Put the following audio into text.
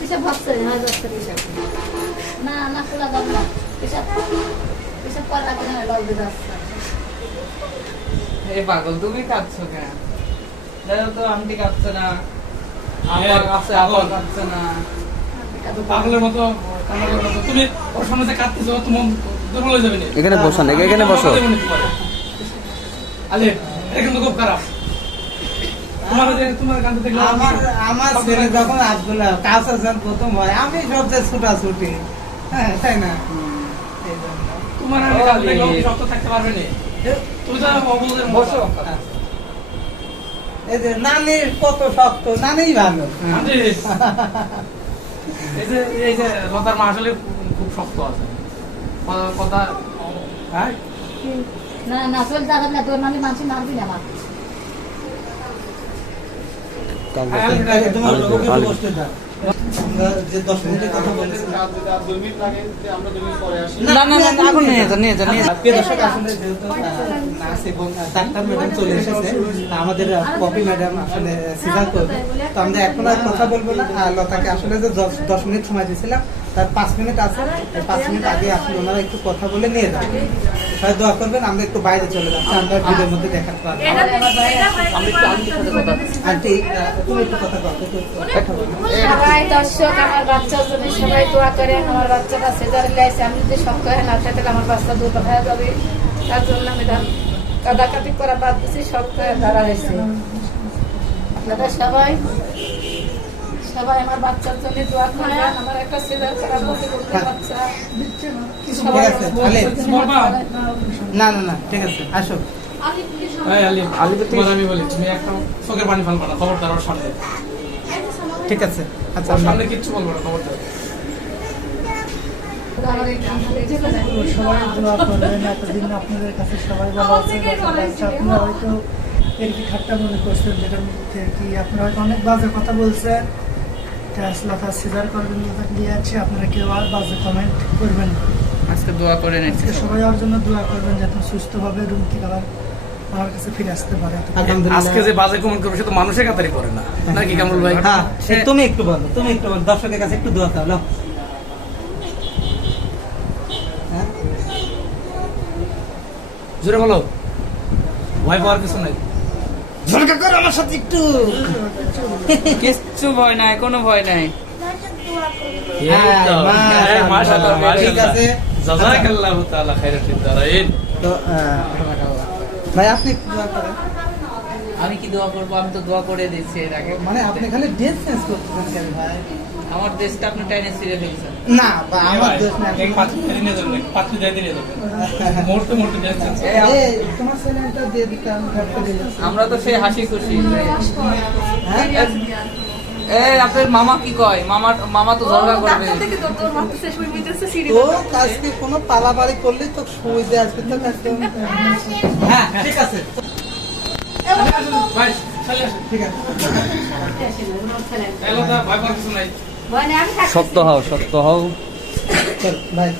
পিসাব ভাবছে হয় যাচ্ছে পিসাব না না খোলা দাম না পিসাব পিসাব করার আগে না লাগবে যাচ্ছে এ পাগল তুমি কাঁদছো কেন? দেখো তো আন্টি কাঁদছে না, আপা কাঁদছে, আপা কাঁদছে না। পাগলের মতো তুমি ওর সামনে যে কাঁদতেছো তো মন দুর্বল হয়ে যাবে না। এখানে বসো না, এখানে বসো। আলে এটা কিন্তু খুব খারাপ। তোমার কাঁদতে দেখলে আমার ছেলে যখন আব্দুল্লাহ কাছে যখন প্রথম হয় আমি সবচেয়ে ছুটাছুটি, হ্যাঁ তাই না? তোমার আর কাঁদতে দেখলে শক্ত থাকতে পারবে না। তুমি তো অবুঝের বসো। এই যে নানির কত শক্ত, নানিই ভালো। আন্টি এই যে লতার মা আসলে খুব শক্ত আছে কথা। হ্যাঁ না না চল যাবে না তোর মানে মানুষ নামবি না আমার তোমার ওকে বসতে দাও। আমরা যে 10 মিনিটের কথা বলেছি, না না না, এখন নিয়ে যান, নিয়ে যান, নিয়ে যান। প্রিয় দর্শক, আসলে যেহেতু নার্স এবং ডাক্তার ম্যাডাম চলে এসেছে, আমাদের পপি ম্যাডাম আসলে সিজার করবে, তো আমরা এখন আর কথা বলবো না। আর লতাকে আসলে যে 10 মিনিট সময় দিয়েছিলাম তার 5 মিনিট আছে, এই 5 মিনিট আগে আসলে ওনারা একটু কথা বলে নিয়ে যাবেন। সবাই দোয়া করবেন। আমরা একটু বাইরে চলে যাচ্ছি, আমরা ভিডিওর মধ্যে দেখাতে পারবো। আন্টি তুমি একটু কথা বলো, কথা বলো। সবাই দর্শক আমার বাচ্চার জন্য সবাই দোয়া করেন। আমার বাচ্চাটা সিজারে লাইছে, আমি যদি শক্ত হয় না খেতে আমার বাচ্চা দুর্বল হয়ে যাবে, তার জন্য আমি কাদাকাটি করা বাদ দিচ্ছি, শক্ত হয়ে দাঁড়া হয়েছে। আপনারা সবাই সবাই আমার বাচ্চার জন্য দোয়া করেন। আমার একটা সিজার করা বলতে বাচ্চা ঠিক আছে, না না না, ঠিক আছে, আসো। আমি বলি তুমি একটা চোখের পানি ফেলবা না, খবরদার ওর সামনে। ঠিক আছে, আচ্ছা ওর সামনে কিচ্ছু বলবো না, খবরদার। সবাই দোয়া করবেন। এতদিন আপনাদের কাছে সবাই বলা হচ্ছে, আপনারা হয়তো এর কি ঠাট্টা মনে করছেন, যেটার মধ্যে কি আপনারা হয়তো অনেক বাজে কথা বলছেন। লতা সিজার করবেন, লতা নিয়ে আছে, আপনারা কেউ আর বাজে কমেন্ট করবেন না। আজকে দোয়া করে নিচ্ছি। আজকে সবাই ওর জন্য দোয়া করবেন যাতে সুস্থভাবে রুম থেকে আবার আমার কাছে ফিরে আসতে পারে। আজকে যে বাজে কমেন্ট করবে সে তো মানুষের কাতারি করে না, নাকি কামরুল ভাই? হ্যাঁ, তুমি একটু বলো, তুমি একটু বলো, দর্শকের কাছে একটু দোয়া চাও। জোরে বলো, ভয় পাওয়ার কিছু নাই। ঝলকা করো আমার সাথে একটু। কিচ্ছু ভয় নাই, কোনো ভয় নাই। ঠিক আছে, জাযাকাল্লাহু তাআলা খাইরাতিদ দারাইন। তো ভাই আপনি একটু দোয়া করেন। আমি কি দোয়া করবো? আমি তো দোয়া করে দিচ্ছি এর আগে। মানে আপনি খালি ড্রেস চেঞ্জ করতেছেন কেন ভাই? আমার দেশটা আপনি টাইনে ছিঁড়ে ফেলছেন। না, বা আমার দোষ না। এক পাঁচটি দিনে যাবেন, পাঁচটি দিনে যাবেন। মুহূর্তে মুহূর্তে যাচ্ছেন। এই তোমার চ্যানেলটা দিয়ে দিতাম, ঘাটতে দিলে। আমরা তো সেই হাসি খুশি। হ্যাঁ, এই আপনার মামা কি কয়? মামা তো ঝগড়া করবে। তো আজকে কোনো পালাবাড়ি করলে তো সুবিধা আসবে তো কাছে। হ্যাঁ, ঠিক আছে, ভাই চলে আসুন। ঠিক আছে। এলো না, ভয় পাওয়ার কিছু নাই। সত্য হও, সত্য হও। চল ভাই।